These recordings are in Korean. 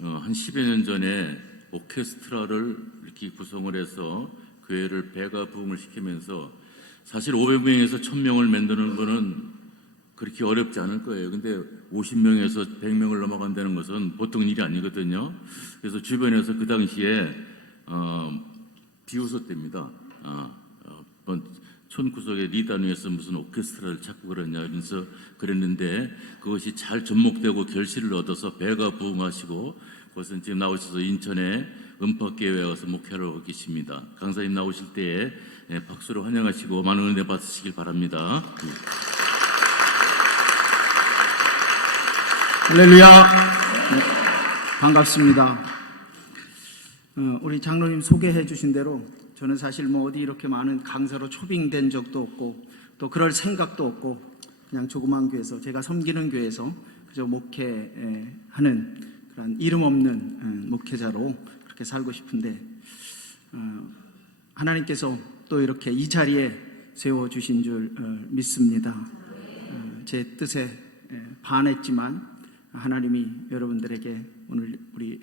한 10여 년 전에 오케스트라를 이렇게 구성을 해서 교회를 배가 부흥을 시키면서 사실 500명에서 1000명을 만드는 거는 그렇게 어렵지 않을 거예요. 근데 50명에서 100명을 넘어간다는 것은 보통 일이 아니거든요. 그래서 주변에서 그 당시에 비웃었답니다. 촌구석에 리단위에서 무슨 오케스트라를 찾고 그러냐 이러면서 그랬는데, 그것이 잘 접목되고 결실을 얻어서 배가 부흥하시고 그것은 지금 나오셔서 인천에 음파교회에 와서 목회를 하고 계십니다. 강사님 나오실 때에 박수로 환영하시고 많은 은혜 받으시길 바랍니다. 할렐루야. 반갑습니다. 우리 장로님 소개해 주신 대로 저는 사실 어디 이렇게 많은 강사로 초빙된 적도 없고 또 그럴 생각도 없고 그냥 조그만 교회에서, 제가 섬기는 교회에서 그저 목회하는 그런 이름 없는 목회자로 그렇게 살고 싶은데, 하나님께서 또 이렇게 이 자리에 세워주신 줄 믿습니다. 제 뜻에 반했지만 하나님이 여러분들에게 오늘 우리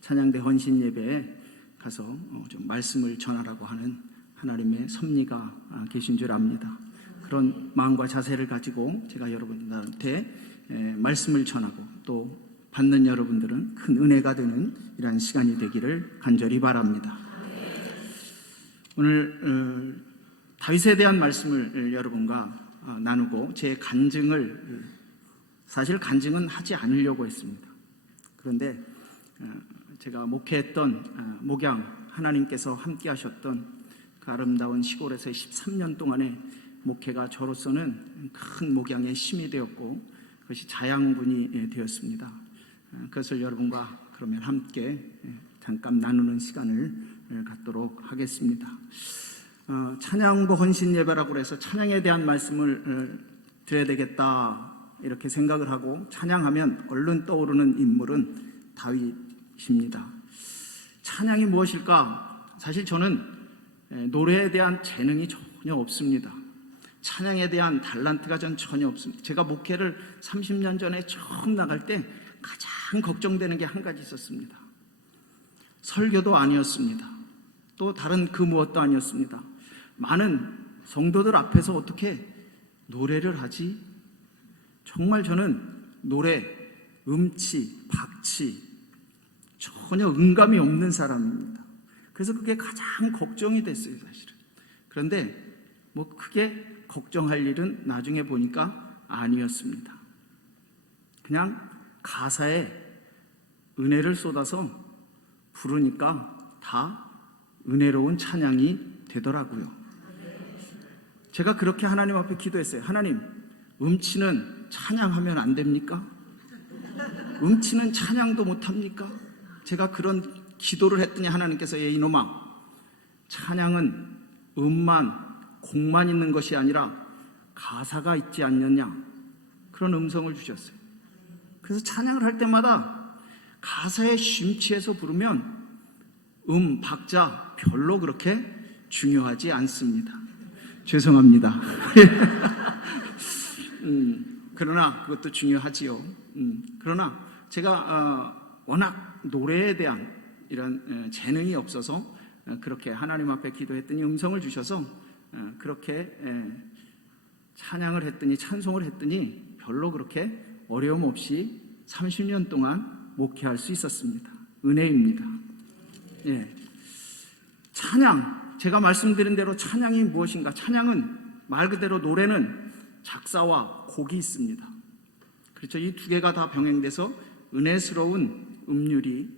찬양대 헌신 예배에 가서 좀 말씀을 전하라고 하는 하나님의 섭리가 계신 줄 압니다. 그런 마음과 자세를 가지고 제가 여러분들한테 말씀을 전하고 또 받는 여러분들은 큰 은혜가 되는 이러한 시간이 되기를 간절히 바랍니다. 오늘 다윗에 대한 말씀을 여러분과 나누고 제 간증을, 사실 간증은 하지 않으려고 했습니다. 그런데 제가 목회했던 목양, 하나님께서 함께 하셨던 그 아름다운 시골에서의 13년 동안의 목회가 저로서는 큰 목양의 힘이 되었고 그것이 자양분이 되었습니다. 그것을 여러분과 그러면 함께 잠깐 나누는 시간을 갖도록 하겠습니다. 찬양과 헌신 예배라고 해서 찬양에 대한 말씀을 드려야 되겠다 이렇게 생각을 하고, 찬양하면 얼른 떠오르는 인물은 다윗입니다. 찬양이 무엇일까? 사실 저는 노래에 대한 재능이 전혀 없습니다. 찬양에 대한 달란트가 전 전혀 없습니다. 제가 목회를 30년 전에 처음 나갈 때 가장 걱정되는 게 한 가지 있었습니다. 설교도 아니었습니다. 또 다른 그 무엇도 아니었습니다. 많은 성도들 앞에서 어떻게 노래를 하지? 정말 저는 노래, 음치, 박치 전혀 음감이 없는 사람입니다. 그래서 그게 가장 걱정이 됐어요, 사실은. 그런데 크게 걱정할 일은 나중에 보니까 아니었습니다. 그냥 가사에 은혜를 쏟아서 부르니까 다 은혜로운 찬양이 되더라고요. 제가 그렇게 하나님 앞에 기도했어요. 하나님, 음치는 찬양하면 안 됩니까? 음치는 찬양도 못합니까? 제가 그런 기도를 했더니 하나님께서 이놈아, 찬양은 음만, 곡만 있는 것이 아니라 가사가 있지 않느냐, 그런 음성을 주셨어요. 그래서 찬양을 할 때마다 가사에 심취해서 부르면 박자 별로 그렇게 중요하지 않습니다. 죄송합니다. 그러나 그것도 중요하지요. 그러나 제가 워낙 노래에 대한 이런 재능이 없어서 그렇게 하나님 앞에 기도했더니 음성을 주셔서 그렇게 찬양을 했더니, 찬송을 했더니 별로 그렇게 어려움 없이 30년 동안 목회할 수 있었습니다. 은혜입니다. 예. 찬양, 제가 말씀드린 대로 찬양이 무엇인가? 찬양은 말 그대로 노래는 작사와 곡이 있습니다. 그렇죠. 이 두 개가 다 병행돼서 은혜스러운 음률이,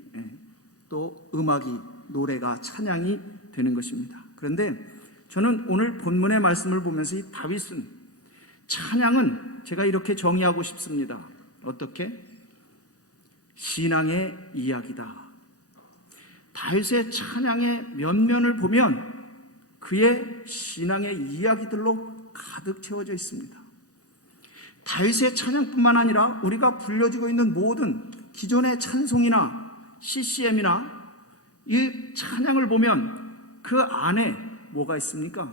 또 음악이, 노래가, 찬양이 되는 것입니다. 그런데 저는 오늘 본문의 말씀을 보면서 이 다윗은, 찬양은 제가 이렇게 정의하고 싶습니다. 어떻게? 신앙의 이야기다. 다윗의 찬양의 면면을 보면 그의 신앙의 이야기들로 가득 채워져 있습니다. 다윗의 찬양뿐만 아니라 우리가 불려지고 있는 모든 기존의 찬송이나 CCM이나 이 찬양을 보면 그 안에 뭐가 있습니까?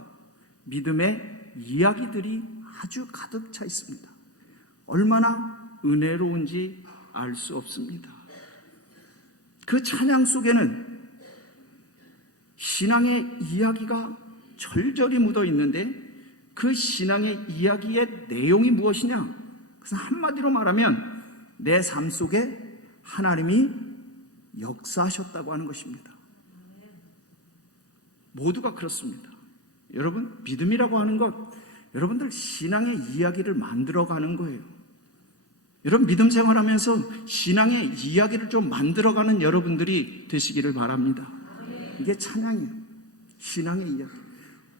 믿음의 이야기들이 아주 가득 차 있습니다. 얼마나 은혜로운지 알 수 없습니다. 그 찬양 속에는 신앙의 이야기가 절절히 묻어 있는데 그 신앙의 이야기의 내용이 무엇이냐? 그래서 한마디로 말하면 내 삶 속에 하나님이 역사하셨다고 하는 것입니다. 모두가 그렇습니다. 여러분, 믿음이라고 하는 것, 여러분들 신앙의 이야기를 만들어가는 거예요. 여러분, 믿음 생활하면서 신앙의 이야기를 좀 만들어가는 여러분들이 되시기를 바랍니다. 이게 찬양이에요. 신앙의 이야기.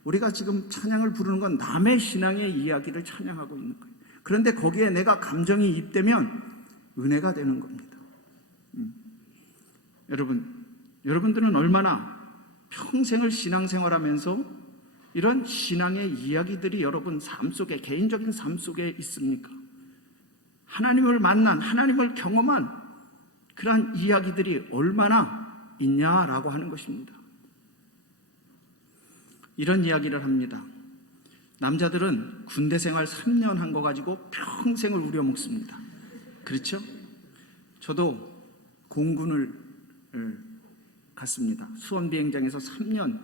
우리가 지금 찬양을 부르는 건 남의 신앙의 이야기를 찬양하고 있는 거예요. 그런데 거기에 내가 감정이 입되면 은혜가 되는 겁니다. 여러분들은 얼마나 평생을 신앙생활하면서 이런 신앙의 이야기들이 여러분 삶 속에, 개인적인 삶 속에 있습니까? 하나님을 만난, 하나님을 경험한 그러한 이야기들이 얼마나 있냐라고 하는 것입니다. 이런 이야기를 합니다. 남자들은 군대 생활 3년 한 거 가지고 평생을 우려먹습니다. 그렇죠? 저도 공군을 갔습니다. 수원비행장에서 3년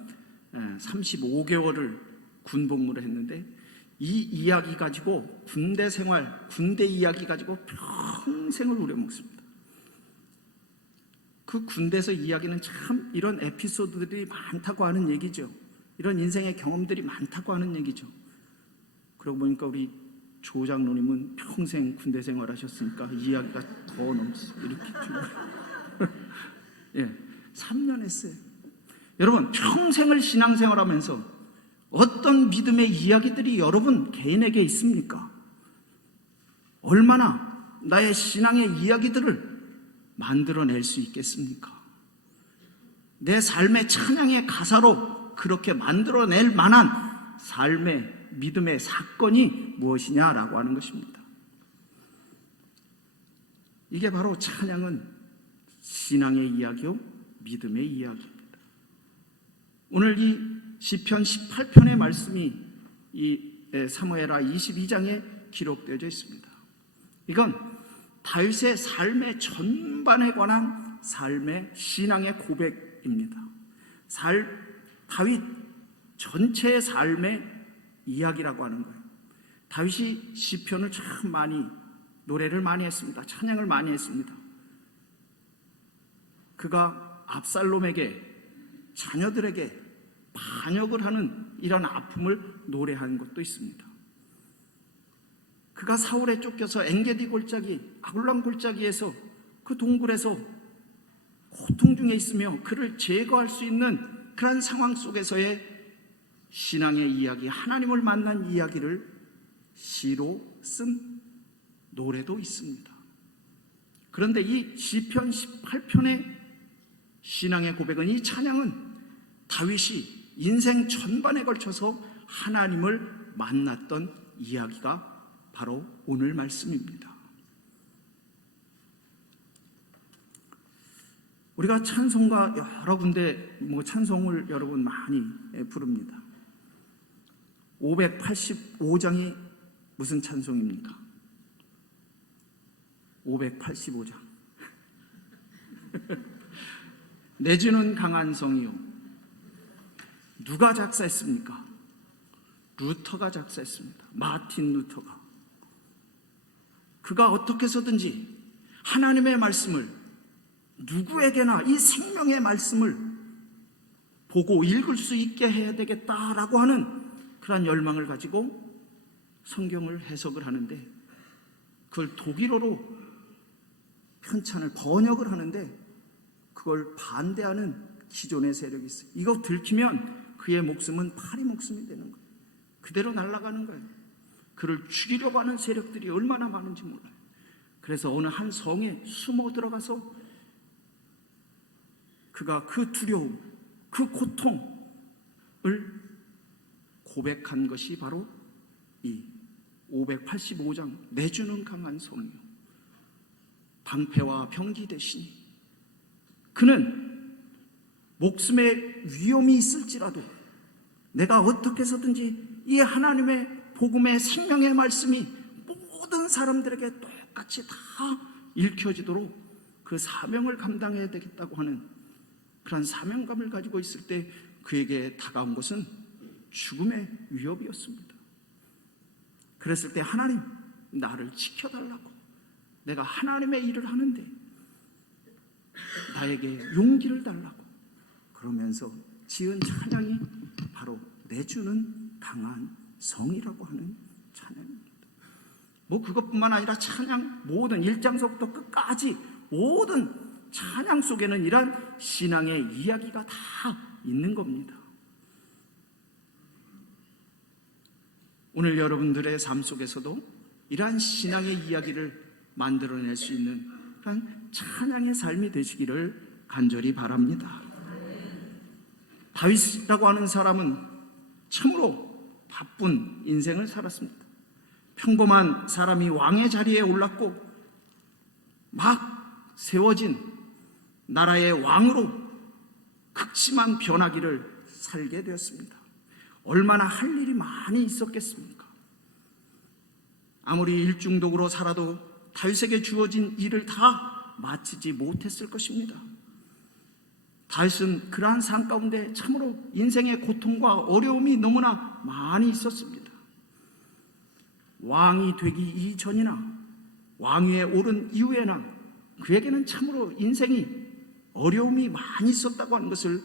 35개월을 군복무를 했는데 이 이야기 가지고 군대 생활, 군대 이야기 가지고 평생을 우려먹습니다. 그 군대에서 이야기는 참 이런 에피소드들이 많다고 하는 얘기죠. 이런 인생의 경험들이 많다고 하는 얘기죠. 그러고 보니까 우리 조 장로님은 평생 군대 생활하셨으니까 이야기가 더 넘습니다. 이렇게 예, 3년 했어요. 여러분, 평생을 신앙생활하면서 어떤 믿음의 이야기들이 여러분 개인에게 있습니까? 얼마나 나의 신앙의 이야기들을 만들어낼 수 있겠습니까? 내 삶의 찬양의 가사로 그렇게 만들어낼 만한 삶의 믿음의 사건이 무엇이냐라고 하는 것입니다. 이게 바로 찬양은 신앙의 이야기요, 믿음의 이야기입니다. 오늘 이 시편 18편의 말씀이 이 사무엘하 22장에 기록되어 있습니다. 이건 다윗의 삶의 전반에 관한 삶의 신앙의 고백입니다. 다윗 전체의 삶의 이야기라고 하는 거예요. 다윗이 시편을 참 많이, 노래를 많이 했습니다. 찬양을 많이 했습니다. 그가 압살롬에게, 자녀들에게 반역을 하는 이런 아픔을 노래한 것도 있습니다. 그가 사울에 쫓겨서 엔게디 골짜기, 아굴람 골짜기에서 그 동굴에서 고통 중에 있으며 그를 제거할 수 있는 그런 상황 속에서의 신앙의 이야기, 하나님을 만난 이야기를 시로 쓴 노래도 있습니다. 그런데 이 시편 18편의 신앙의 고백은, 이 찬양은 다윗이 인생 전반에 걸쳐서 하나님을 만났던 이야기가 바로 오늘 말씀입니다. 우리가 찬송가 여러 군데 찬송을 여러분 많이 부릅니다. 585장이 무슨 찬송입니까? 585장. 내주는 강한 성이요. 누가 작사했습니까? 루터가 작사했습니다. 마틴 루터가. 그가 어떻게 해서든지 하나님의 말씀을 누구에게나 이 생명의 말씀을 보고 읽을 수 있게 해야 되겠다라고 하는 그런 열망을 가지고 성경을 해석을 하는데, 그걸 독일어로 편찬을, 번역을 하는데 그걸 반대하는 기존의 세력이 있어요. 이거 들키면 그의 목숨은 파리 목숨이 되는 거예요. 그대로 날아가는 거예요. 그를 죽이려고 하는 세력들이 얼마나 많은지 몰라요. 그래서 어느 한 성에 숨어 들어가서 그가 그 두려움, 그 고통을 고백한 것이 바로 이 585장 내주는 강한 성이요 방패와 병기 되시니, 그는 목숨의 위험이 있을지라도 내가 어떻게 해서든지 이 하나님의 복음의 생명의 말씀이 모든 사람들에게 똑같이 다 읽혀지도록 그 사명을 감당해야 되겠다고 하는 그런 사명감을 가지고 있을 때 그에게 다가온 것은 죽음의 위협이었습니다. 그랬을 때 하나님, 나를 지켜달라고, 내가 하나님의 일을 하는데 나에게 용기를 달라고 그러면서 지은 찬양이 바로 내주는 강한 성이라고 하는 찬양입니다. 뭐 그것뿐만 아니라 찬양 모든 1장서부터 끝까지 모든 찬양 속에는 이런 신앙의 이야기가 다 있는 겁니다. 오늘 여러분들의 삶 속에서도 이러한 신앙의 이야기를 만들어낼 수 있는 그런 찬양의 삶이 되시기를 간절히 바랍니다. 다윗이라고 하는 사람은 참으로 바쁜 인생을 살았습니다. 평범한 사람이 왕의 자리에 올랐고 막 세워진 나라의 왕으로 극심한 변화기를 살게 되었습니다. 얼마나 할 일이 많이 있었겠습니까? 아무리 일중독으로 살아도 다윗에게 주어진 일을 다 마치지 못했을 것입니다. 다윗은 그러한 삶 가운데 참으로 인생의 고통과 어려움이 너무나 많이 있었습니다. 왕이 되기 이전이나 왕위에 오른 이후에나 그에게는 참으로 인생이 어려움이 많이 있었다고 하는 것을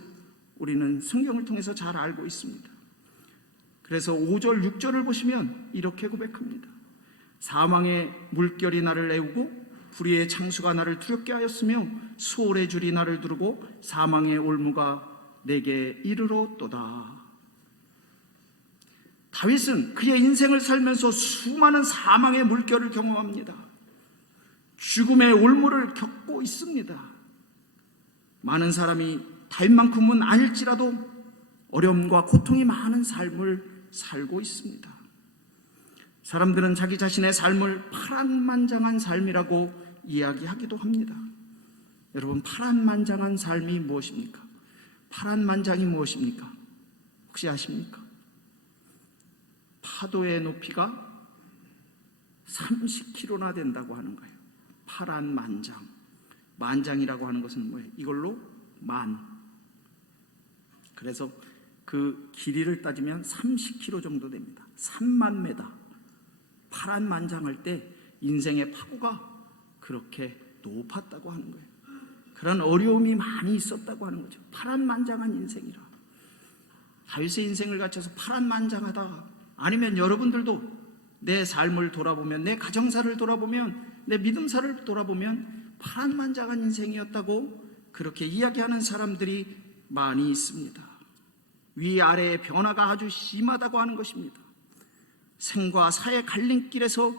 우리는 성경을 통해서 잘 알고 있습니다. 그래서 5절, 6절을 보시면 이렇게 고백합니다. 사망의 물결이 나를 애우고 불의의 창수가 나를 두렵게 하였으며 수월의 줄이 나를 두르고 사망의 올무가 내게 이르렀도다. 다윗은 그의 인생을 살면서 수많은 사망의 물결을 경험합니다. 죽음의 올무를 겪고 있습니다. 많은 사람이 다윗만큼은 아닐지라도 어려움과 고통이 많은 삶을 살고 있습니다. 사람들은 자기 자신의 삶을 파란만장한 삶이라고 이야기하기도 합니다. 여러분, 파란만장한 삶이 무엇입니까? 파란만장이 무엇입니까? 혹시 아십니까? 파도의 높이가 30km나 된다고 하는 거예요. 파란만장. 만장이라고 하는 것은 뭐예요? 이걸로 만. 그래서 그 길이를 따지면 30km 정도 됩니다. 3만 m. 파란만장할 때 인생의 파고가 그렇게 높았다고 하는 거예요. 그런 어려움이 많이 있었다고 하는 거죠. 파란만장한 인생이라. 다윗의 인생을 갖춰서 파란만장하다. 아니면 여러분들도 내 삶을 돌아보면, 내 가정사를 돌아보면, 내 믿음사를 돌아보면 파란만장한 인생이었다고 그렇게 이야기하는 사람들이 많이 있습니다. 위아래의 변화가 아주 심하다고 하는 것입니다. 생과 사의 갈림길에서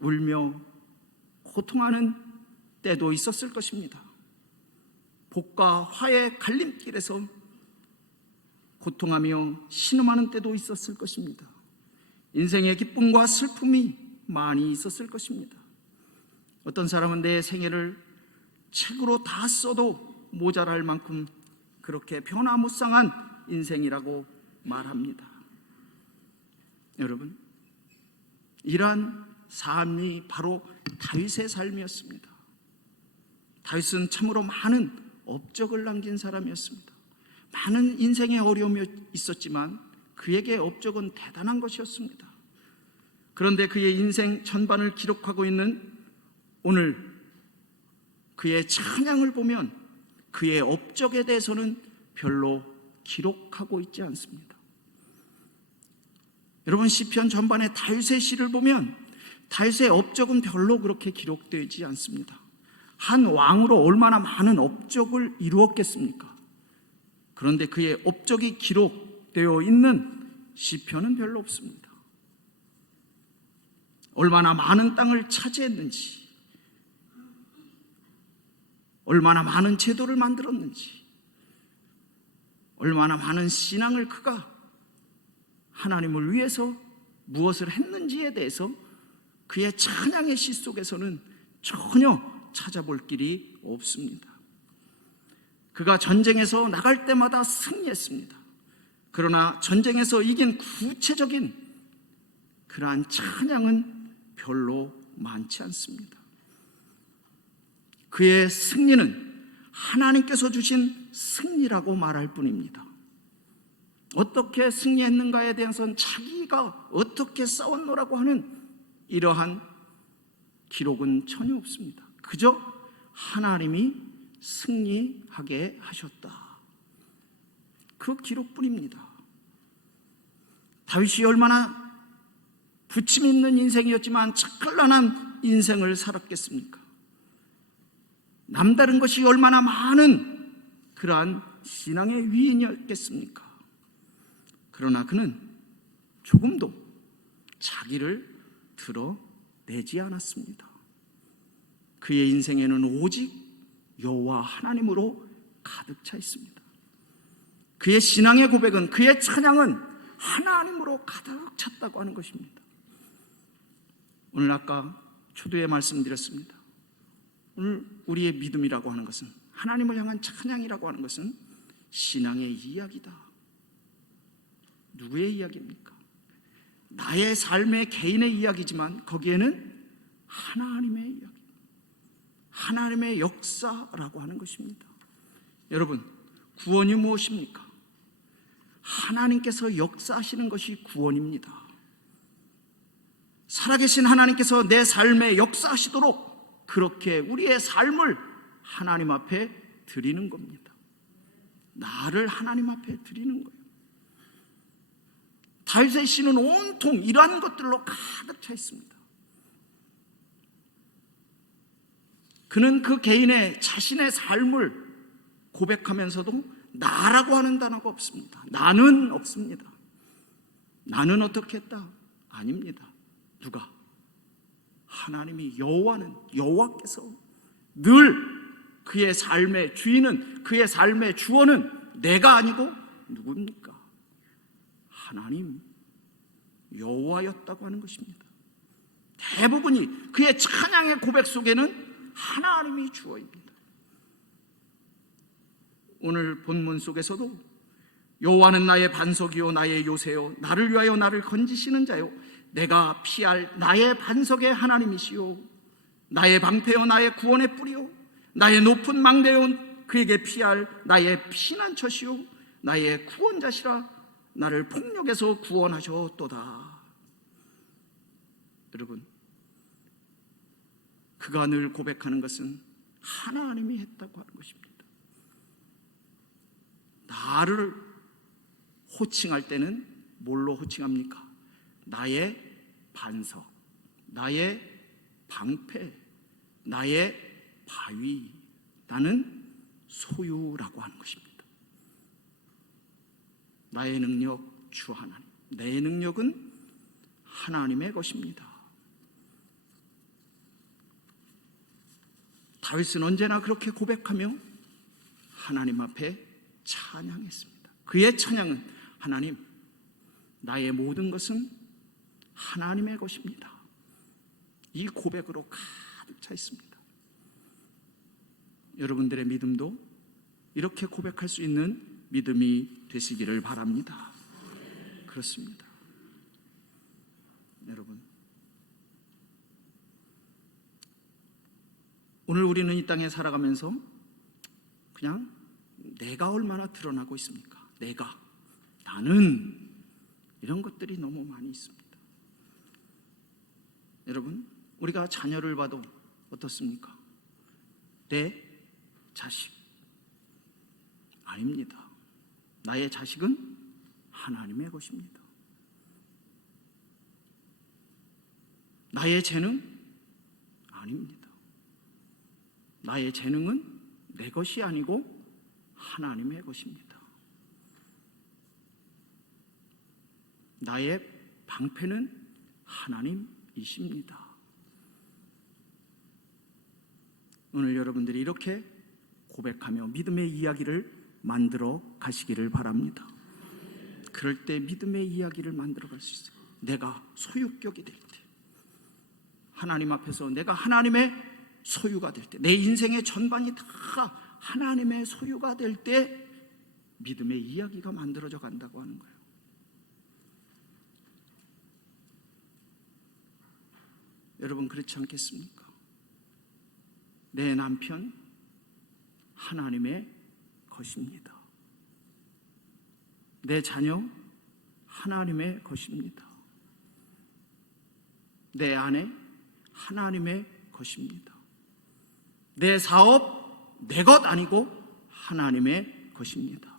울며 고통하는 때도 있었을 것입니다. 복과 화의 갈림길에서 고통하며 신음하는 때도 있었을 것입니다. 인생의 기쁨과 슬픔이 많이 있었을 것입니다. 어떤 사람은 내 생애를 책으로 다 써도 모자랄 만큼 그렇게 변화무쌍한 인생이라고 말합니다. 여러분, 이러한 삶이 바로 다윗의 삶이었습니다. 다윗은 참으로 많은 업적을 남긴 사람이었습니다. 많은 인생의 어려움이 있었지만 그에게 업적은 대단한 것이었습니다. 그런데 그의 인생 전반을 기록하고 있는 오늘 그의 찬양을 보면 그의 업적에 대해서는 별로 기록하고 있지 않습니다. 여러분, 시편 전반의 다윗의 시를 보면 다윗의 업적은 별로 그렇게 기록되지 않습니다. 한 왕으로 얼마나 많은 업적을 이루었겠습니까? 그런데 그의 업적이 기록되어 있는 시편은 별로 없습니다. 얼마나 많은 땅을 차지했는지, 얼마나 많은 제도를 만들었는지, 얼마나 많은 신앙을 그가 하나님을 위해서 무엇을 했는지에 대해서 그의 찬양의 시 속에서는 전혀 찾아볼 길이 없습니다. 그가 전쟁에서 나갈 때마다 승리했습니다. 그러나 전쟁에서 이긴 구체적인 그러한 찬양은 별로 많지 않습니다. 그의 승리는 하나님께서 주신 승리라고 말할 뿐입니다. 어떻게 승리했는가에 대해서는 자기가 어떻게 싸웠노라고 하는 이러한 기록은 전혀 없습니다. 그저 하나님이 승리하게 하셨다, 그 기록뿐입니다. 다윗이 얼마나 부침 있는 인생이었지만 착갈란한 인생을 살았겠습니까? 남다른 것이 얼마나 많은 그러한 신앙의 위인이었겠습니까? 그러나 그는 조금도 자기를 드러내지 않았습니다. 그의 인생에는 오직 여호와 하나님으로 가득 차 있습니다. 그의 신앙의 고백은, 그의 찬양은 하나님으로 가득 찼다고 하는 것입니다. 오늘 아까 초두에 말씀드렸습니다. 오늘 우리의 믿음이라고 하는 것은, 하나님을 향한 찬양이라고 하는 것은 신앙의 이야기다. 누구의 이야기입니까? 나의 삶의 개인의 이야기지만 거기에는 하나님의 이야기, 하나님의 역사라고 하는 것입니다. 여러분, 구원이 무엇입니까? 하나님께서 역사하시는 것이 구원입니다. 살아계신 하나님께서 내 삶에 역사하시도록 그렇게 우리의 삶을 하나님 앞에 드리는 겁니다. 나를 하나님 앞에 드리는 거예요. 다윗의 시는 온통 이러한 것들로 가득 차 있습니다. 그는 그 개인의 자신의 삶을 고백하면서도 나라고 하는 단어가 없습니다. 나는 없습니다. 나는 어떻게 했다? 아닙니다. 누가? 하나님이, 여호와께서 늘 그의 삶의 주인은, 그의 삶의 주원은 내가 아니고 누굽니까? 하나님, 여호와였다고 하는 것입니다. 대부분이 그의 찬양의 고백 속에는 하나님이 주어입니다. 오늘 본문 속에서도 여호와는 나의 반석이요 나의 요새요 나를 위하여 나를 건지시는 자요 내가 피할 나의 반석의 하나님이시요 나의 방패요 나의 구원의 뿌리요 나의 높은 망대요 그에게 피할 나의 피난처시요 나의 구원자시라 나를 폭력에서 구원하셨도다. 여러분, 그가 늘 고백하는 것은 하나님이 했다고 하는 것입니다. 나를 호칭할 때는 뭘로 호칭합니까? 나의 반석, 나의 방패, 나의 바위, 나는 소유라고 하는 것입니다. 나의 능력 주 하나님, 내 능력은 하나님의 것입니다. 다윗은 언제나 그렇게 고백하며 하나님 앞에 찬양했습니다. 그의 찬양은 하나님, 나의 모든 것은 하나님의 것입니다. 이 고백으로 가득 차 있습니다. 여러분들의 믿음도 이렇게 고백할 수 있는 믿음이 되시기를 바랍니다. 그렇습니다. 여러분, 오늘 우리는 이 땅에 살아가면서 그냥 내가 얼마나 드러나고 있습니까? 나는, 이런 것들이 너무 많이 있습니다. 여러분, 우리가 자녀를 봐도 어떻습니까? 내 자식 아닙니다. 나의 자식은 하나님의 것입니다. 나의 재능 아닙니다. 나의 재능은 내 것이 아니고 하나님의 것입니다. 나의 방패는 하나님이십니다. 오늘 여러분들이 이렇게 고백하며 믿음의 이야기를 만들어 가시기를 바랍니다. 그럴 때 믿음의 이야기를 만들어 갈 수 있어요. 내가 소유격이 될 때, 하나님 앞에서 내가 하나님의 소유가 될 때, 내 인생의 전반이 다 하나님의 소유가 될 때 믿음의 이야기가 만들어져 간다고 하는 거예요. 여러분, 그렇지 않겠습니까? 내 남편 하나님의 것입니다. 내 자녀 하나님의 것입니다. 내 아내 하나님의 것입니다. 내 사업 내 것 아니고 하나님의 것입니다.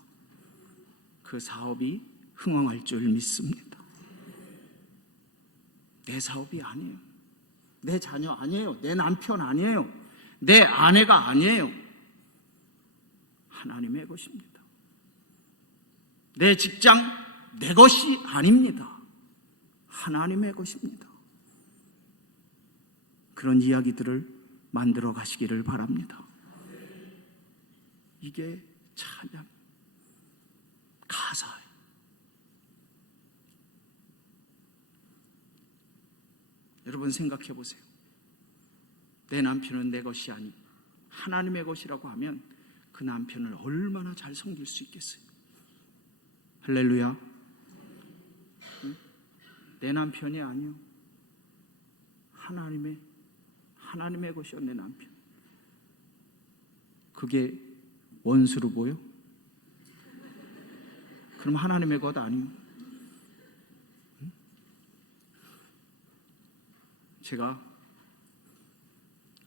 그 사업이 흥왕할 줄 믿습니다. 내 사업이 아니에요. 내 자녀 아니에요. 내 남편 아니에요. 내 아내가 아니에요. 하나님의 것입니다. 내 직장 내 것이 아닙니다. 하나님의 것입니다. 그런 이야기들을 만들어 가시기를 바랍니다. 이게 찬양, 가사예요. 여러분 생각해 보세요. 내 남편은 내 것이 아니 하나님의 것이라고 하면 그 남편을 얼마나 잘 섬길 수 있겠어요. 할렐루야. 내 남편이 아니요, 하나님의 것이요 내 남편. 그게 원수로 보여? 그럼 하나님의 것 아니요? 제가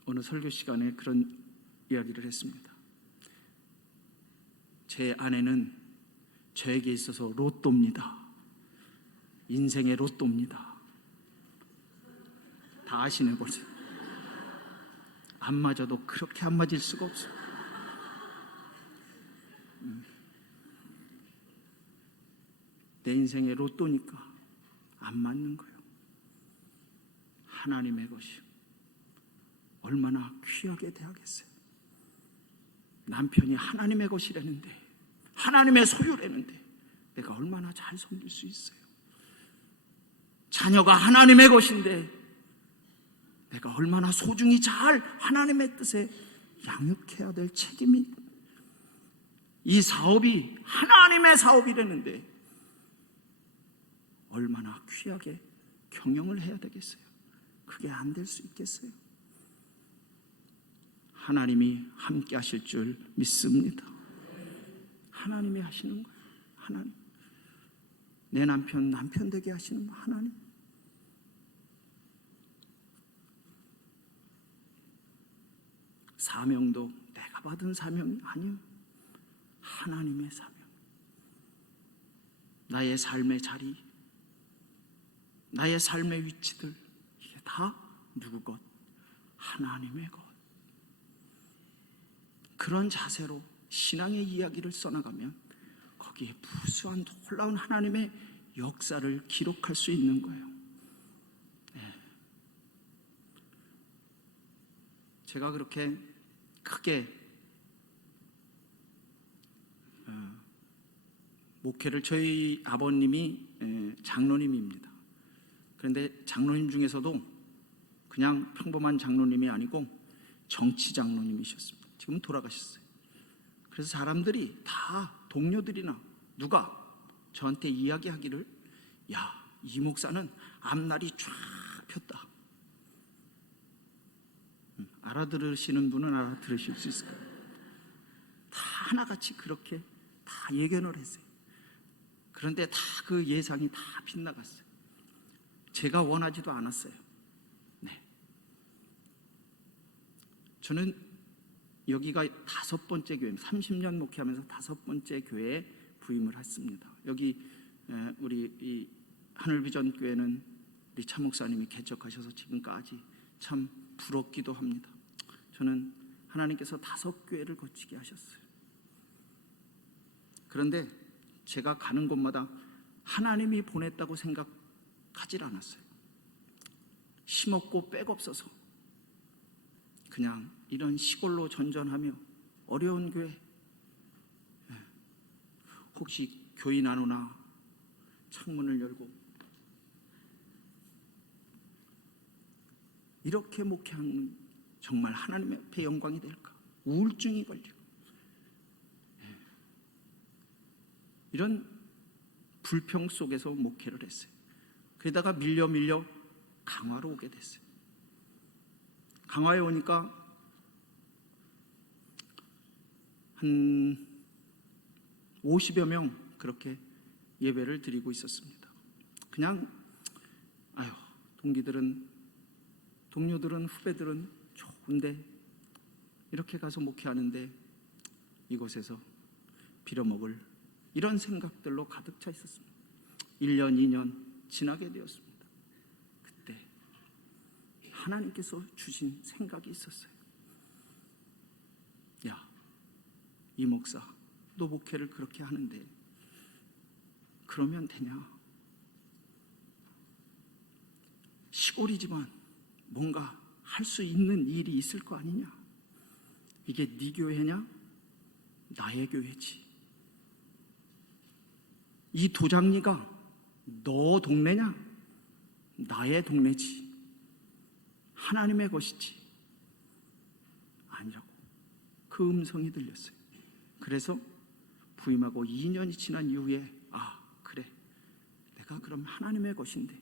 어느 설교 시간에 그런 이야기를 했습니다. 제 아내는 저에게 있어서 로또입니다. 인생의 로또입니다. 다 아시네 벌써. 안 맞아도 그렇게 안 맞을 수가 없어요. 내 인생의 로또니까 안 맞는 거예요. 하나님의 것이요. 얼마나 귀하게 대하겠어요. 남편이 하나님의 것이라는데, 하나님의 소유라는데 내가 얼마나 잘 섬길 수 있어요. 자녀가 하나님의 것인데 내가 얼마나 소중히 잘 하나님의 뜻에 양육해야 될 책임이, 이 사업이 하나님의 사업이라는데 얼마나 귀하게 경영을 해야 되겠어요. 그게 안 될 수 있겠어요. 하나님이 함께 하실 줄 믿습니다. 하나님이 하시는 거예요. 하나님. 내 남편 되게 하시는 하나님. 사명도 내가 받은 사명이 아니요, 하나님의 사명. 나의 삶의 자리, 나의 삶의 위치들, 이게 다 누구 것? 하나님의 것. 그런 자세로 신앙의 이야기를 써나가면 거기에 무수한 놀라운 하나님의 역사를 기록할 수 있는 거예요. 제가 그렇게 크게 목회를, 저희 아버님이 장로님입니다. 그런데 장로님 중에서도 그냥 평범한 장로님이 아니고 정치 장로님이셨습니다. 지금 돌아가셨어요. 그래서 사람들이 다, 동료들이나 누가 저한테 이야기하기를, 야, 이 목사는 앞날이 쫙 폈다. 알아들으시는 분은 알아들으실 수 있을 거예요. 다 하나같이 그렇게 다 예견을 했어요. 그런데 다 그 예상이 다 빗나갔어요. 제가 원하지도 않았어요. 네. 저는 여기가 5번째 교회, 30년 목회하면서 5번째 교회에 부임을 했습니다. 여기 우리 이 하늘비전 교회는 우리 차 목사님이 개척하셔서 지금까지 참 부럽기도 합니다. 저는 하나님께서 5교회를 거치게 하셨어요. 그런데 제가 가는 곳마다 하나님이 보냈다고 생각하질 않았어요. 힘없고 백없어서 그냥 이런 시골로 전전하며 어려운 교회, 혹시 교인 안 오나 창문을 열고 이렇게 목회하는, 정말 하나님 앞에 영광이 될까? 우울증이 걸리고 이런 불평 속에서 목회를 했어요. 그러다가 밀려 강화로 오게 됐어요. 강화에 오니까 한 50여 명 그렇게 예배를 드리고 있었습니다. 그냥 동료들은 후배들은 좋은데 이렇게 가서 목회하는데 이곳에서 빌어먹을 이런 생각들로 가득 차 있었습니다. 1년, 2년 지나게 되었습니다. 그때 하나님께서 주신 생각이 있었어요. 야, 이 목사, 너 목회를 그렇게 하는데 그러면 되냐? 시골이지만 뭔가 할 수 있는 일이 있을 거 아니냐? 이게 네 교회냐? 나의 교회지. 이 도장리가 너 동네냐? 나의 동네지. 하나님의 것이지. 아니라고. 그 음성이 들렸어요. 그래서 부임하고 2년이 지난 이후에 그래, 내가 그럼 하나님의 것인데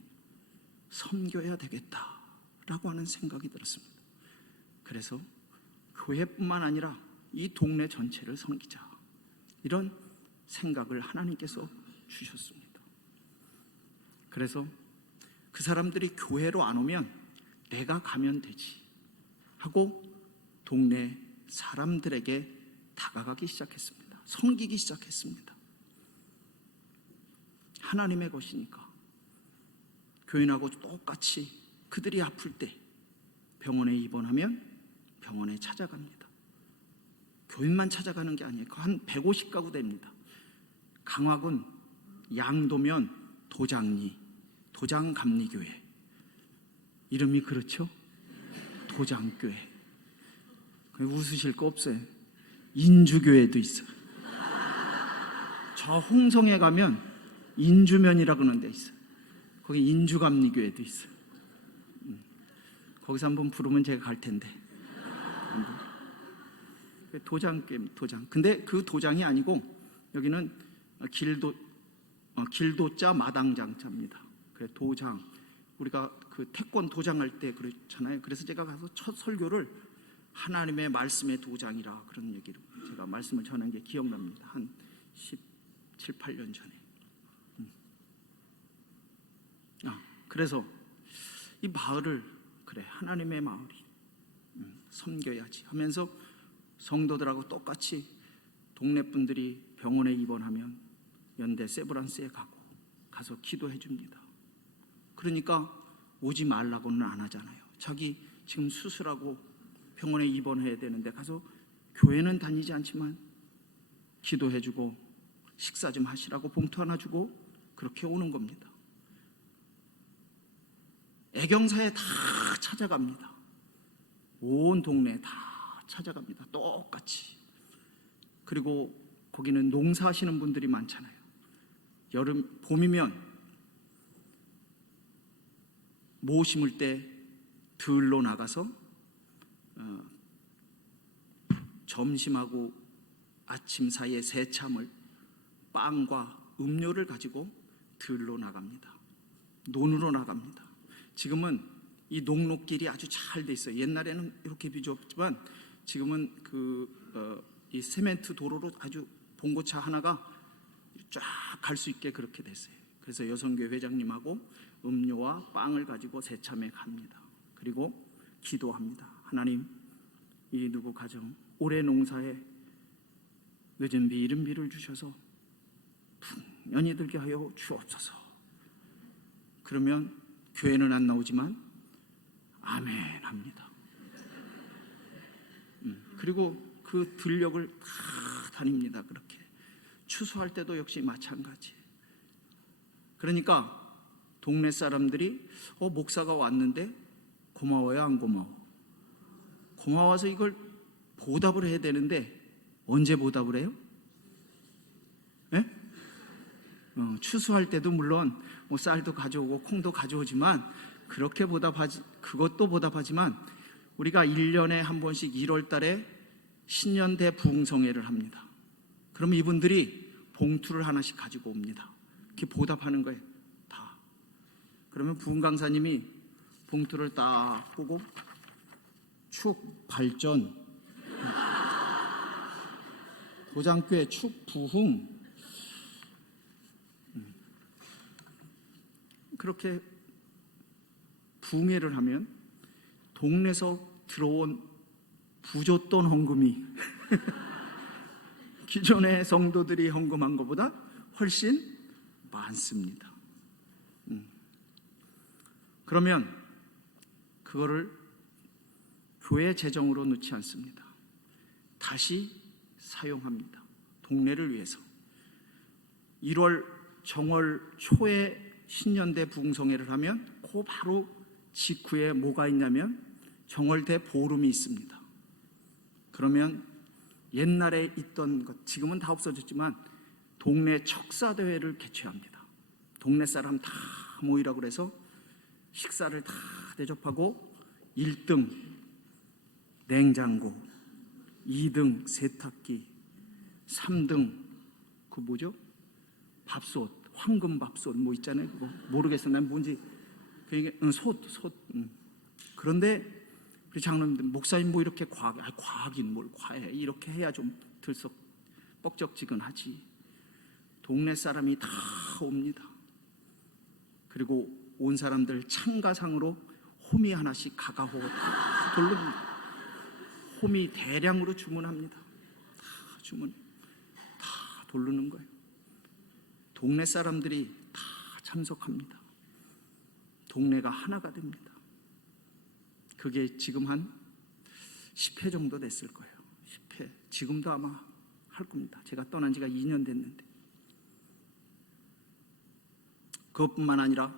섬겨야 되겠다라고 하는 생각이 들었습니다. 그래서 교회뿐만 아니라 이 동네 전체를 섬기자, 이런 생각을 하나님께서 주셨습니다. 그래서 그 사람들이 교회로 안 오면 내가 가면 되지 하고 동네 사람들에게 다가가기 시작했습니다. 섬기기 시작했습니다. 하나님의 것이니까. 교인하고 똑같이 그들이 아플 때 병원에 입원하면 병원에 찾아갑니다. 교인만 찾아가는 게 아니에요. 한 150가구 됩니다. 강화군 양도면 도장리, 도장감리교회. 이름이 그렇죠? 도장교회. 웃으실 거 없어요. 인주교회도 있어요. 저 홍성에 가면 인주면이라고 그러는 데 있어요. 거기 인주감리교회도 있어요. 거기서 한번 부르면 제가 갈 텐데. 도장. 근데 그 도장이 아니고 여기는 길도자 마당장자입니다. 그래, 도장. 우리가 그 태권 도장할 때 그렇잖아요. 그래서 제가 가서 첫 설교를 하나님의 말씀의 도장이라 그런 얘기로 제가 말씀을 전한 게 기억납니다. 한 17, 18년 전에. 그래서 이 마을을, 그래, 하나님의 마을이 섬겨야지 하면서 성도들하고 똑같이 동네 분들이 병원에 입원하면 연대 세브란스에 가서 기도해 줍니다. 그러니까 오지 말라고는 안 하잖아요. 자기 지금 수술하고 병원에 입원해야 되는데 가서 교회는 다니지 않지만 기도해 주고 식사 좀 하시라고 봉투 하나 주고 그렇게 오는 겁니다. 애경사에 다 찾아갑니다. 온 동네 다 찾아갑니다. 똑같이. 그리고 거기는 농사하시는 분들이 많잖아요. 봄이면 모 심을 때 들로 나가서 점심하고 아침 사이에 새참을 빵과 음료를 가지고 들로 나갑니다. 논으로 나갑니다. 지금은 이 농로길이 아주 잘 돼 있어요. 옛날에는 이렇게 비좁지만 지금은 이 세멘트 도로로 아주 봉고차 하나가 쫙 갈 수 있게 그렇게 됐어요. 그래서 여성교회 회장님하고 음료와 빵을 가지고 새참에 갑니다. 그리고 기도합니다. 하나님, 이 누구 가정 올해 농사에 늦은 비 이른 비를 주셔서 풍년이 들게 하여 주옵소서. 그러면 교회는 안 나오지만 아멘 합니다. 그리고 그 들녘을 다 다닙니다. 그렇게 추수할 때도 역시 마찬가지. 그러니까 동네 사람들이 목사가 왔는데 고마워요, 안 고마워? 고마워서 이걸 보답을 해야 되는데 언제 보답을 해요? 네? 추수할 때도 물론 뭐 쌀도 가져오고 콩도 가져오지만 그렇게 그것도 보답하지만 우리가 1년에 한 번씩 1월 달에 신년대 부흥성회를 합니다. 그럼 이분들이 봉투를 하나씩 가지고 옵니다. 이렇게 보답하는 거예요. 다. 그러면 부흥 강사님이 봉투를 딱 보고 축 발전 도장교회 축 부흥 그렇게 부흥회를 하면 동네에서 들어온 부줬돈 헌금이 기존의 성도들이 헌금한 것보다 훨씬 많습니다. 그러면 그거를 교회 재정으로 넣지 않습니다. 다시 사용합니다. 동네를 위해서. 1월 정월 초에 신년대 부흥성회를 하면 그 바로 직후에 뭐가 있냐면 정월대 보름이 있습니다. 그러면 옛날에 있던 것, 지금은 다 없어졌지만 동네 척사대회를 개최합니다. 동네 사람 다 모이라고 그래서 식사를 다 대접하고 1등 냉장고, 2등 세탁기, 3등 그 뭐죠? 밥솥, 황금 밥솥 뭐 있잖아요. 그거 모르겠어. 난 뭔지 그게 솥. 그런데 우리 장로님들 목사님 뭐 이렇게 과하긴 뭘 과해 이렇게 해야 좀 들썩 뻑적지근하지. 동네 사람이 다 옵니다. 그리고 온 사람들 참가상으로 호미 하나씩 가가호 다 돌립니다. 호미 대량으로 주문합니다. 다 주문, 다 돌르는 거예요. 동네 사람들이 다 참석합니다. 동네가 하나가 됩니다. 그게 지금 한 10회 정도 됐을 거예요. 10회. 지금도 아마 할 겁니다. 제가 떠난 지가 2년 됐는데. 그것뿐만 아니라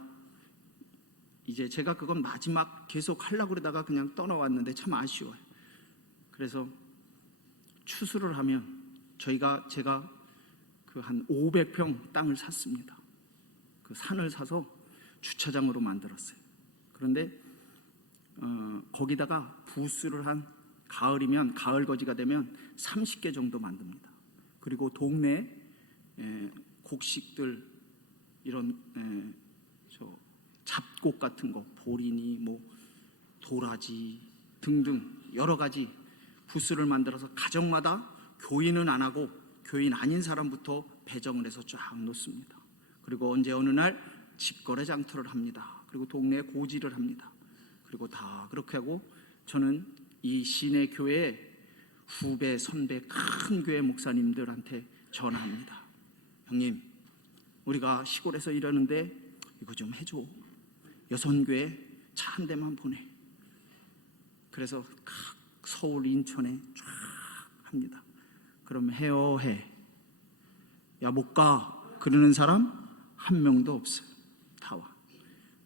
이제 제가 그건 마지막 계속 하려고 그러다가 그냥 떠나왔는데 참 아쉬워요. 그래서 추수를 하면 제가 그 한 500평 땅을 샀습니다. 그 산을 사서 주차장으로 만들었어요. 그런데 거기다가 부스를 한 가을이면 가을 거지가 되면 30개 정도 만듭니다. 그리고 동네 곡식들 이런 잡곡 같은 거 보리니 뭐 도라지 등등 여러 가지 부스를 만들어서 가정마다 교인은 안 하고 교인 아닌 사람부터 배정을 해서 쫙 놓습니다. 그리고 언제 어느 날 집거래 장터를 합니다. 그리고 동네에 고지를 합니다. 그리고 다 그렇게 하고 저는 이 시내 교회의 후배 선배 큰 교회 목사님들한테 전화합니다. 형님, 우리가 시골에서 일하는데 이거 좀 해줘. 여선교회 차 한 대만 보내. 그래서 서울 인천에 쫙 합니다. 그럼 해요 해. 야 못 가. 그러는 사람 한 명도 없어요. 다 와.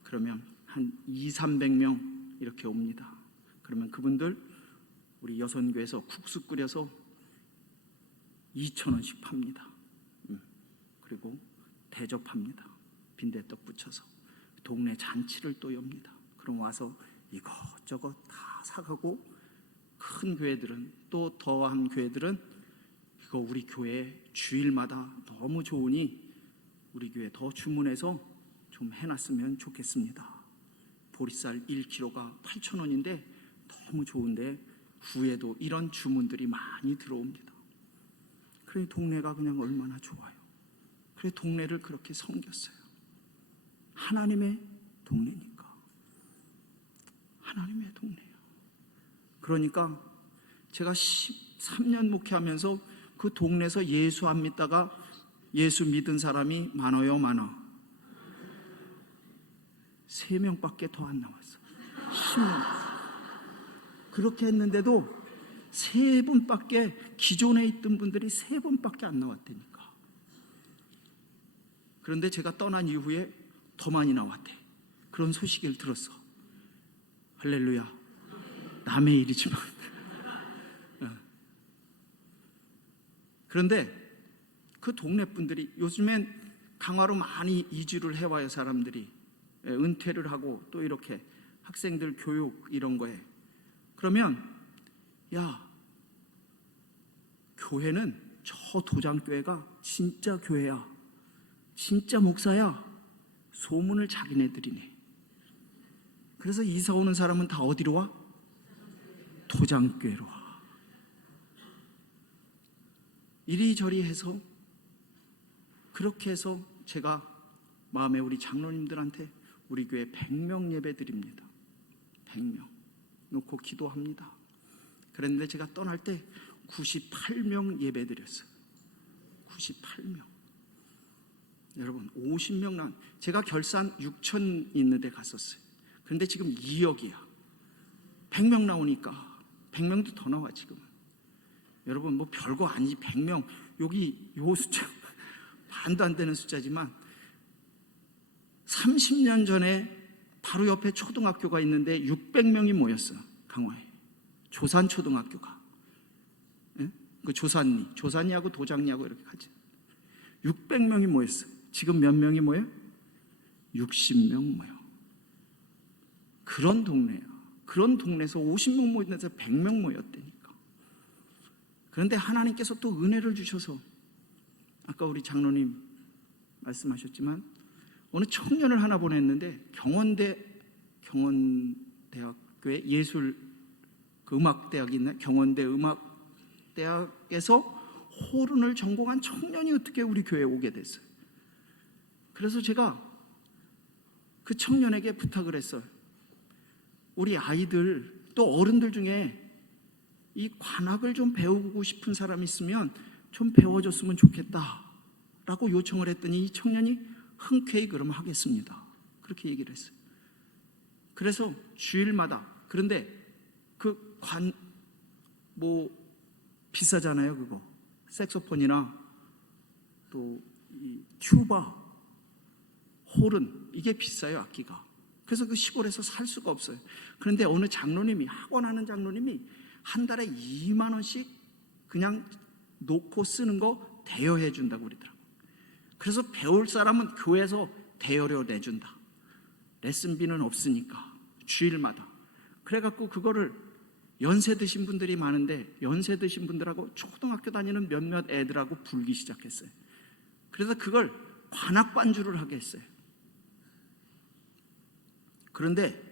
그러면 한 200~300명 이렇게 옵니다. 그러면 그분들 우리 여선교회에서 국수 끓여서 2,000원씩 팝니다. 그리고 대접합니다. 빈대떡 붙여서 동네 잔치를 또 엽니다. 그럼 와서 이것저것 다 사가고 큰 교회들은 또 더한 교회들은 이거 우리 교회 주일마다 너무 좋으니 우리 교회 더 주문해서 좀 해놨으면 좋겠습니다. 보리쌀 1kg가 8,000원인데 너무 좋은데 후에도 이런 주문들이 많이 들어옵니다. 그래 동네가 그냥 얼마나 좋아요. 그래 동네를 그렇게 섬겼어요. 하나님의 동네니까. 하나님의 동네예요. 그러니까 제가 13년 목회하면서 그 동네에서 예수 안 믿다가 예수 믿은 사람이 많아요, 많아. 3명밖에 더 안 나왔어. 10년. 그렇게 했는데도 3분밖에 기존에 있던 분들이 3분밖에 안 나왔다니까. 그런데 제가 떠난 이후에 더 많이 나왔대. 그런 소식을 들었어. 할렐루야. 남의 일이지만. 그런데 그 동네 분들이 요즘엔 강화로 많이 이주를 해와요. 사람들이 은퇴를 하고 또 이렇게 학생들 교육 이런 거에. 그러면 야 교회는 저 도장교회가 진짜 교회야, 진짜 목사야, 소문을 자기네들이네. 그래서 이사 오는 사람은 다 어디로 와? 도장교회로 와. 이리저리 해서 그렇게 해서 제가 마음에 우리 장로님들한테 우리 교회 100명 예배 드립니다. 100명 놓고 기도합니다. 그랬는데 제가 떠날 때 98명 예배 드렸어요. 98명. 여러분 50명 난 제가 결산 6천 있는데 갔었어요. 그런데 지금 2억이야. 100명 나오니까 100명도 더 나와 지금. 여러분 뭐 별거 아니지. 100명 여기 요 숫자 반도 안 되는 숫자지만 30년 전에 바로 옆에 초등학교가 있는데 600명이 모였어요. 강화에 조산초등학교가. 예? 그 조산이하고 도장리하고 이렇게 가지. 600명이 모였어요. 지금 몇 명이 모여? 60명 모여. 그런 동네야. 그런 동네에서 50명 모였는데 100명 모였다니까. 그런데 하나님께서 또 은혜를 주셔서 아까 우리 장로님 말씀하셨지만 어느 청년을 하나 보냈는데 경원대학교에 예술 그 음악대학이 있나? 경원대 음악대학에서 호른을 전공한 청년이 어떻게 우리 교회에 오게 됐어요. 그래서 제가 그 청년에게 부탁을 했어요. 우리 아이들 또 어른들 중에 이 관악을 좀 배우고 싶은 사람이 있으면 좀 배워줬으면 좋겠다 라고 요청을 했더니 이 청년이 흔쾌히 그럼 하겠습니다 그렇게 얘기를 했어요. 그래서 주일마다 그런데 그 뭐 비싸잖아요. 그거 색소폰이나 또 이 튜바, 홀은 이게 비싸요 악기가. 그래서 그 시골에서 살 수가 없어요. 그런데 어느 장로님이 학원하는 장로님이 한 달에 2만 원씩 그냥 놓고 쓰는 거 대여해 준다고 그러더라고요. 그래서 배울 사람은 교회에서 대여료 내준다. 레슨비는 없으니까 주일마다. 그래갖고 그거를 연세 드신 분들이 많은데 연세 드신 분들하고 초등학교 다니는 몇몇 애들하고 불기 시작했어요. 그래서 그걸 관악 반주를 하게 했어요. 그런데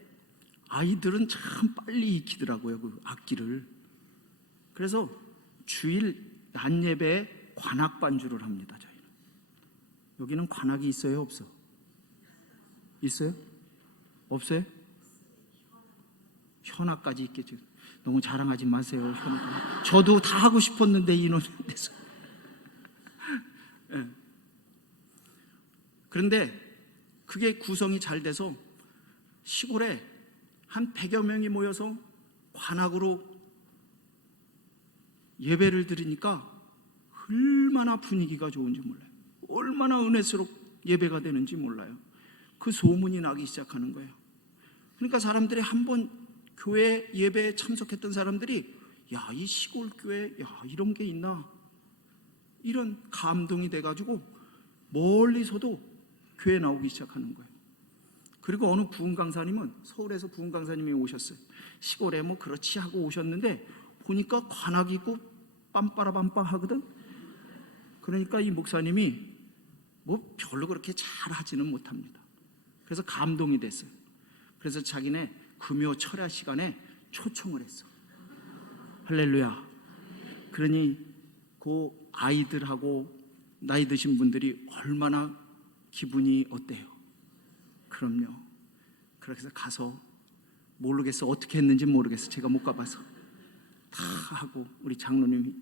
아이들은 참 빨리 익히더라고요 그 악기를. 그래서 주일 낮 예배에 관악 반주를 합니다. 저희는. 여기는 관악이 있어요 없어? 있어요? 없어요? 현악까지 있겠죠. 너무 자랑하지 마세요. 현악. 저도 다 하고 싶었는데 인원에서. 네. 그런데 그게 구성이 잘 돼서 시골에 한 100여 명이 모여서 관악으로 예배를 드리니까 얼마나 분위기가 좋은지 몰라요. 얼마나 은혜스럽 예배가 되는지 몰라요. 그 소문이 나기 시작하는 거예요. 그러니까 사람들이 한번 교회 예배에 참석했던 사람들이 야, 이 시골 교회 야, 이런 게 있나? 이런 감동이 돼가지고 멀리서도 교회 나오기 시작하는 거예요. 그리고 어느 부흥 강사님은 서울에서 부흥 강사님이 오셨어요. 시골에 뭐 그렇지 하고 오셨는데 보니까 관악이 있고 빰빠라빰빵 하거든. 그러니까 이 목사님이 뭐 별로 그렇게 잘 하지는 못합니다. 그래서 감동이 됐어요. 그래서 자기네 금요 철야 시간에 초청을 했어. 할렐루야. 그러니 그 아이들하고 나이 드신 분들이 얼마나 기분이 어때요? 그럼요. 그래서 가서 모르겠어. 어떻게 했는지 모르겠어. 제가 못 가봐서 다 하고 우리 장로님이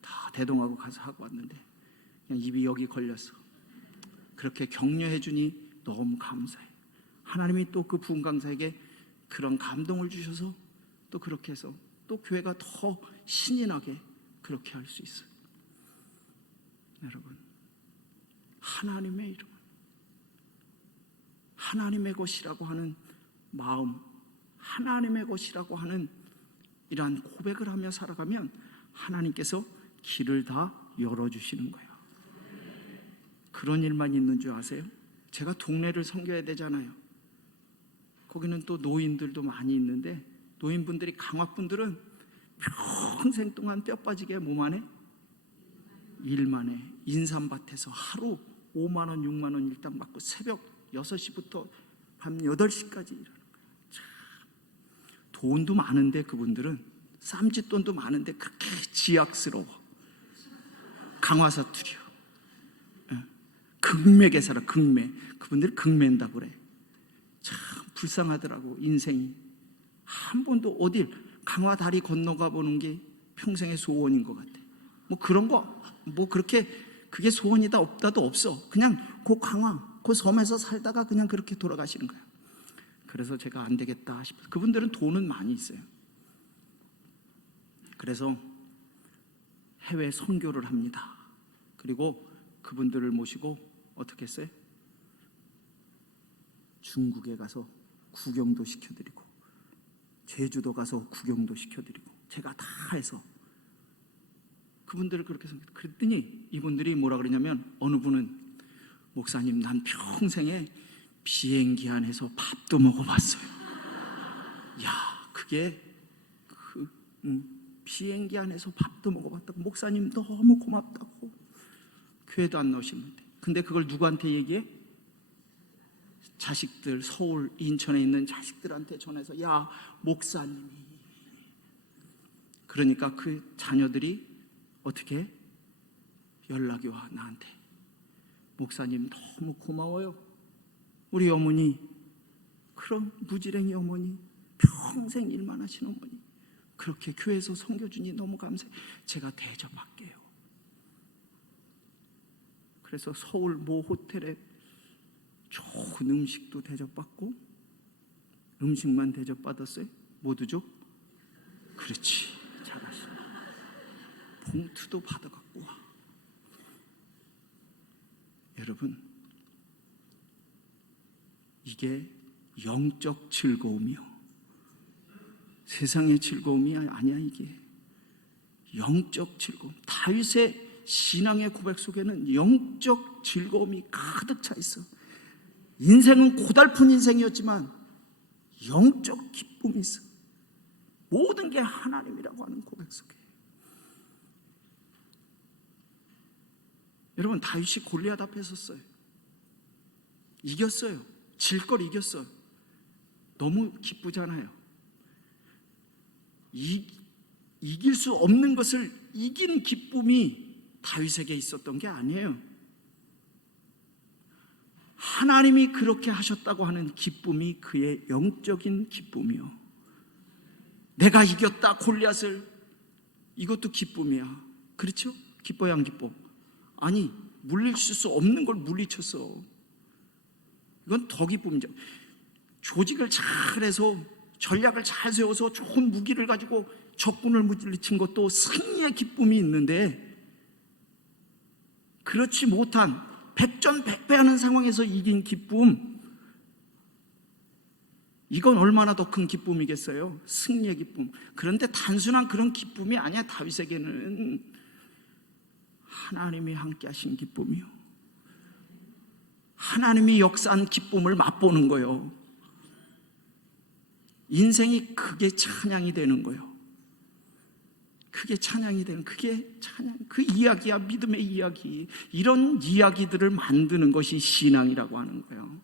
다 대동하고 가서 하고 왔는데 그냥 입이 여기 걸렸어. 그렇게 격려해 주니 너무 감사해. 하나님이 또 그 부흥 강사에게 그런 감동을 주셔서 또 그렇게 해서 또 교회가 더 신이 나게 그렇게 할 수 있어요. 여러분, 하나님의 이름, 하나님의 것이라고 하는 마음, 하나님의 것이라고 하는 이러한 고백을 하며 살아가면 하나님께서 길을 다 열어주시는 거예요. 그런 일만 있는 줄 아세요? 제가 동네를 섬겨야 되잖아요. 거기는 또 노인들도 많이 있는데 노인분들이 강화분들은 평생 동안 뼈 빠지게 몸 안에 일만 해. 인삼밭에서 하루 5만 원, 6만 원 일당 받고 새벽 6시부터 밤 8시까지 일하는 거예요. 참. 돈도 많은데 그분들은 쌈짓돈도 많은데 그렇게 지약스러워. 강화 사투리요. 극맥에 살아, 극맥. 그분들이 극맥인다고 그래. 참 불쌍하더라고, 인생이. 한 번도 어딜 강화 다리 건너가 보는 게 평생의 소원인 것 같아. 뭐 그런 거, 뭐 그렇게 그게 소원이다 없다도 없어. 그냥 그 강화, 그 섬에서 살다가 그냥 그렇게 돌아가시는 거야. 그래서 제가 안 되겠다 싶어요. 그분들은 돈은 많이 있어요. 그래서 해외 선교를 합니다. 그리고 그분들을 모시고 어떻게 했어요? 중국에 가서 구경도 시켜드리고, 제주도 가서 구경도 시켜드리고, 제가 다 해서 그분들을 그렇게 그랬더니 이분들이 뭐라 그러냐면, 어느 분은 목사님, 난 평생에 비행기 안에서 밥도 먹어봤어요. 야, 그게 비행기 안에서 밥도 먹어봤다고. 목사님 너무 고맙다고. 교회도 안 나오시는데. 근데 그걸 누구한테 얘기해? 자식들, 서울, 인천에 있는 자식들한테 전해서, 야, 목사님이. 그러니까 그 자녀들이 어떻게 연락이 와, 나한테. 목사님 너무 고마워요. 우리 어머니, 그런 무지랭이 어머니, 평생 일만 하신 어머니, 그렇게 교회에서 섬겨주니 너무 감사해요. 제가 대접할게요. 그래서 서울 모 호텔에 좋은 음식도 대접받고, 음식만 대접받았어요? 모두죠? 그렇지, 잘하시네. 봉투도 받아갖고 와. 여러분, 이게 영적 즐거움이요, 세상의 즐거움이 아니야. 이게 영적 즐거움. 다윗의 신앙의 고백 속에는 영적 즐거움이 가득 차 있어. 인생은 고달픈 인생이었지만 영적 기쁨이 있어. 모든 게 하나님이라고 하는 고백 속에. 여러분, 다윗이 골리앗 앞에 섰어요. 이겼어요. 질 걸 이겼어요. 너무 기쁘잖아요. 이길 수 없는 것을 이긴 기쁨이 다윗에게 있었던 게 아니에요. 하나님이 그렇게 하셨다고 하는 기쁨이 그의 영적인 기쁨이요. 내가 이겼다, 골리앗을. 이것도 기쁨이야. 그렇죠? 기뻐야 안 기뻐? 아니, 물리칠 수 없는 걸 물리쳤어. 이건 더 기쁨이죠. 조직을 잘해서, 전략을 잘 세워서 좋은 무기를 가지고 적군을 물리친 것도 승리의 기쁨이 있는데, 그렇지 못한 백전백패하는 상황에서 이긴 기쁨, 이건 얼마나 더 큰 기쁨이겠어요? 승리의 기쁨. 그런데 단순한 그런 기쁨이 아니야. 다윗에게는 하나님이 함께 하신 기쁨이요, 하나님이 역사한 기쁨을 맛보는 거예요. 인생이 그게 찬양이 되는 거예요. 그게 찬양이 되는, 그게 찬양, 그 이야기야, 믿음의 이야기. 이런 이야기들을 만드는 것이 신앙이라고 하는 거예요.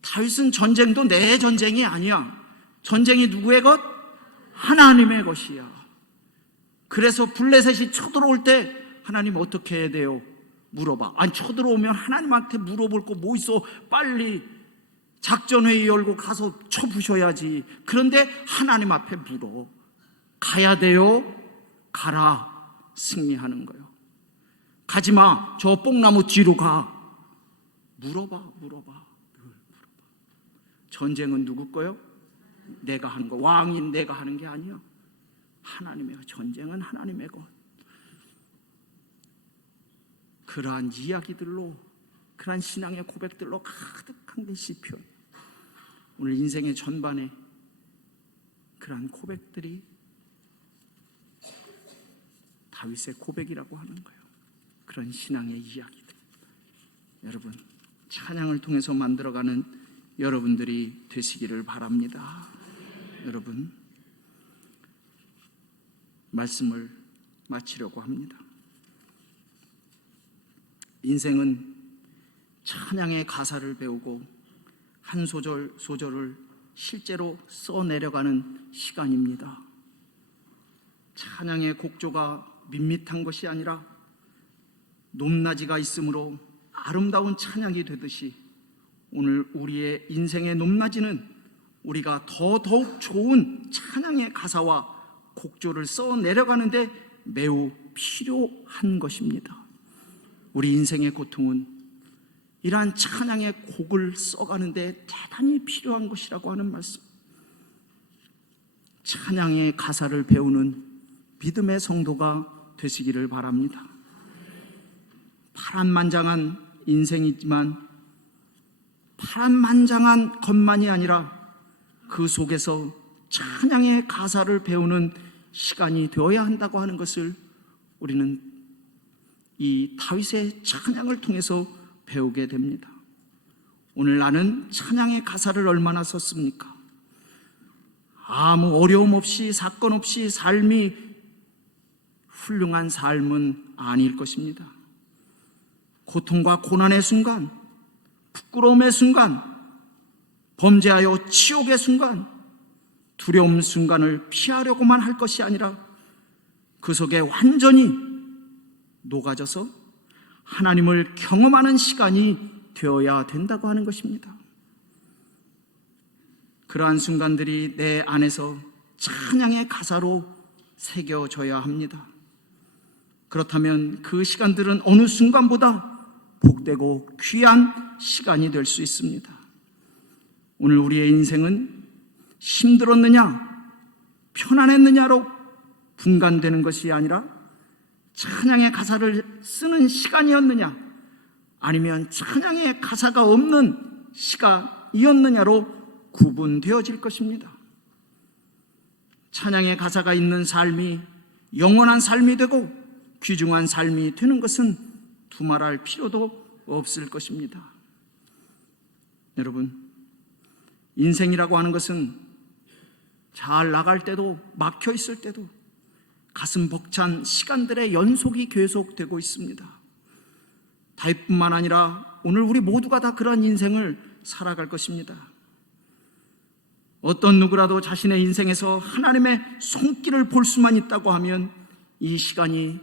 다윗은 전쟁도 내 전쟁이 아니야. 전쟁이 누구의 것? 하나님의 것이야. 그래서 블레셋이 쳐들어올 때 하나님 어떻게 해야 돼요? 물어봐. 아니, 쳐들어오면 하나님한테 물어볼 거 뭐 있어? 빨리 작전회의 열고 가서 쳐부셔야지. 그런데 하나님 앞에 물어. 가야 돼요? 가라. 승리하는 거예요. 가지마. 저 뽕나무 뒤로 가. 물어봐. 전쟁은 누구 거요? 내가 하는 거. 왕인 내가 하는 게 아니야. 하나님의 것. 전쟁은 하나님의 것. 그러한 이야기들로, 그러한 신앙의 고백들로 가득한 게 시편. 오늘 인생의 전반에 그러한 고백들이 다윗의 고백이라고 하는 거예요. 그런 신앙의 이야기들. 여러분, 찬양을 통해서 만들어가는 여러분들이 되시기를 바랍니다. 여러분, 말씀을 마치려고 합니다. 인생은 찬양의 가사를 배우고 한 소절 소절을 실제로 써내려가는 시간입니다. 찬양의 곡조가 밋밋한 것이 아니라 높낮이가 있으므로 아름다운 찬양이 되듯이 오늘 우리의 인생의 높낮이는 우리가 더더욱 좋은 찬양의 가사와 곡조를 써 내려가는데 매우 필요한 것입니다. 우리 인생의 고통은 이러한 찬양의 곡을 써가는데 대단히 필요한 것이라고 하는 말씀. 찬양의 가사를 배우는 믿음의 성도가 되시기를 바랍니다. 파란만장한 인생이지만 파란만장한 것만이 아니라 그 속에서 찬양의 가사를 배우는 시간이 되어야 한다고 하는 것을 우리는 이 다윗의 찬양을 통해서 배우게 됩니다. 오늘 나는 찬양의 가사를 얼마나 썼습니까? 아무 어려움 없이 사건 없이 삶이 훌륭한 삶은 아닐 것입니다. 고통과 고난의 순간, 부끄러움의 순간, 범죄하여 치욕의 순간, 두려움 순간을 피하려고만 할 것이 아니라 그 속에 완전히 녹아져서 하나님을 경험하는 시간이 되어야 된다고 하는 것입니다. 그러한 순간들이 내 안에서 찬양의 가사로 새겨져야 합니다. 그렇다면 그 시간들은 어느 순간보다 복되고 귀한 시간이 될 수 있습니다. 오늘 우리의 인생은 힘들었느냐, 편안했느냐로 분간되는 것이 아니라 찬양의 가사를 쓰는 시간이었느냐, 아니면 찬양의 가사가 없는 시간이었느냐로 구분되어질 것입니다. 찬양의 가사가 있는 삶이 영원한 삶이 되고 귀중한 삶이 되는 것은 두말할 필요도 없을 것입니다. 여러분, 인생이라고 하는 것은 잘 나갈 때도 막혀 있을 때도 가슴 벅찬 시간들의 연속이 계속되고 있습니다. 다윗뿐만 아니라 오늘 우리 모두가 다 그런 인생을 살아갈 것입니다. 어떤 누구라도 자신의 인생에서 하나님의 손길을 볼 수만 있다고 하면 이 시간이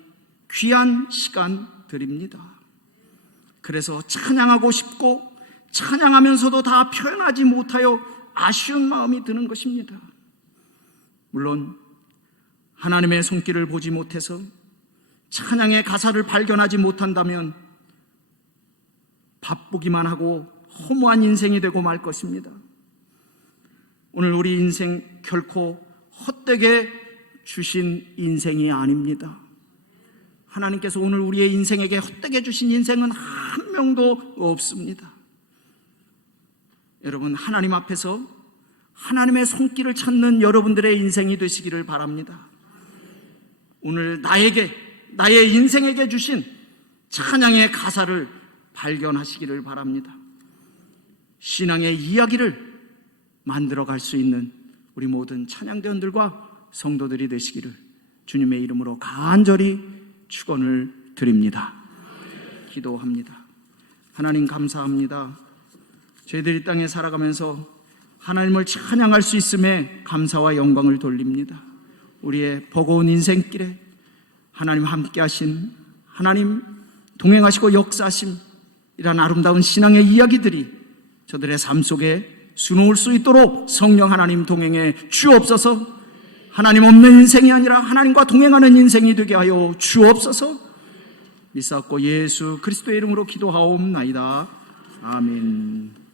귀한 시간들입니다. 그래서 찬양하고 싶고 찬양하면서도 다 표현하지 못하여 아쉬운 마음이 드는 것입니다. 물론 하나님의 손길을 보지 못해서 찬양의 가사를 발견하지 못한다면 바쁘기만 하고 허무한 인생이 되고 말 것입니다. 오늘 우리 인생 결코 헛되게 주신 인생이 아닙니다. 하나님께서 오늘 우리의 인생에게 헛되게 주신 인생은 한 명도 없습니다. 여러분, 하나님 앞에서 하나님의 손길을 찾는 여러분들의 인생이 되시기를 바랍니다. 오늘 나의 인생에게 주신 찬양의 가사를 발견하시기를 바랍니다. 신앙의 이야기를 만들어갈 수 있는 우리 모든 찬양대원들과 성도들이 되시기를 주님의 이름으로 간절히 축원을 드립니다. 기도합니다. 하나님 감사합니다. 저희들이 땅에 살아가면서 하나님을 찬양할 수 있음에 감사와 영광을 돌립니다. 우리의 버거운 인생길에 하나님 함께 하신, 하나님 동행하시고 역사하심, 이런 아름다운 신앙의 이야기들이 저들의 삶 속에 수놓을 수 있도록 성령 하나님 동행해 주옵소서. 하나님 없는 인생이 아니라 하나님과 동행하는 인생이 되게 하여 주옵소서. 믿사옵고 예수 그리스도의 이름으로 기도하옵나이다. 아멘.